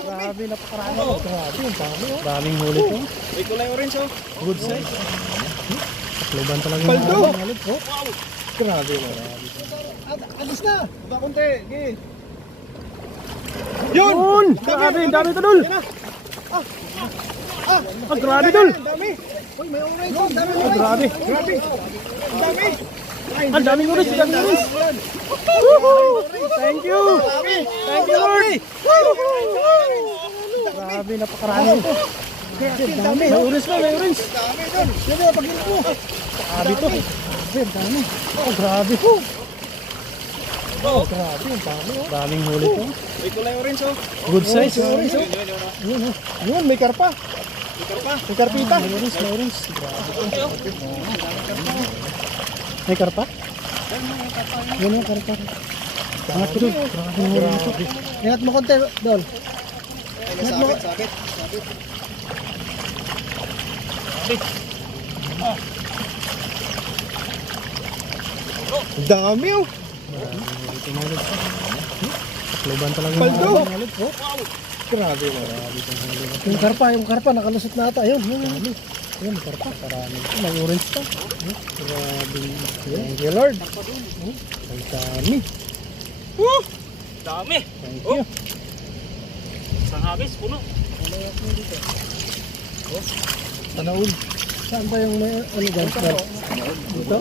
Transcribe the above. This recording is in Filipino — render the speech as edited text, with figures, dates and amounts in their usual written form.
Grabe, napakarami. Grabe, ang dami. Daming huli to. May kulay orange oh. Good size. Takloban talaga. Paldo! Wow! Grabe, marami. Alis na! Bakunti! Okay. Yun! Grabe, dami to, Dol! Grabe, Dol! Dami! Uy, may orange! Dami! Grabe! Grabe! Dami! Ang daming orange! Ang daming orange! Thank you! Thank you, Lord! Grabe, napakarami. Dami, may orange na, may orange. Dami doon! Yan na, pag-init mo! Grabe to. Grabe, ang dami. Grabe. Grabe, ang dami. Daming huli to. May kulay orange oh. Good size. Orange oh. Yun, may karpa. Ito pa. May karpita. May orange, may orange. Grabe. May karpa? Yun yung karpa. Angat ko doon. Grabe. Ingat mo konti, Dol. Sakit. Dami oh. Takloban talaga. Paldo! Grabe, marami. Yung karpa, nakalusot na ata. Ayun, yun. Ayun, karpa. Marami. May orange pa. Grabe. Thank you, Lord. Ang dami. Dami. Thank you. Isang habis, puno. Tanaul. Saan ba yung may ano dyan? Dito?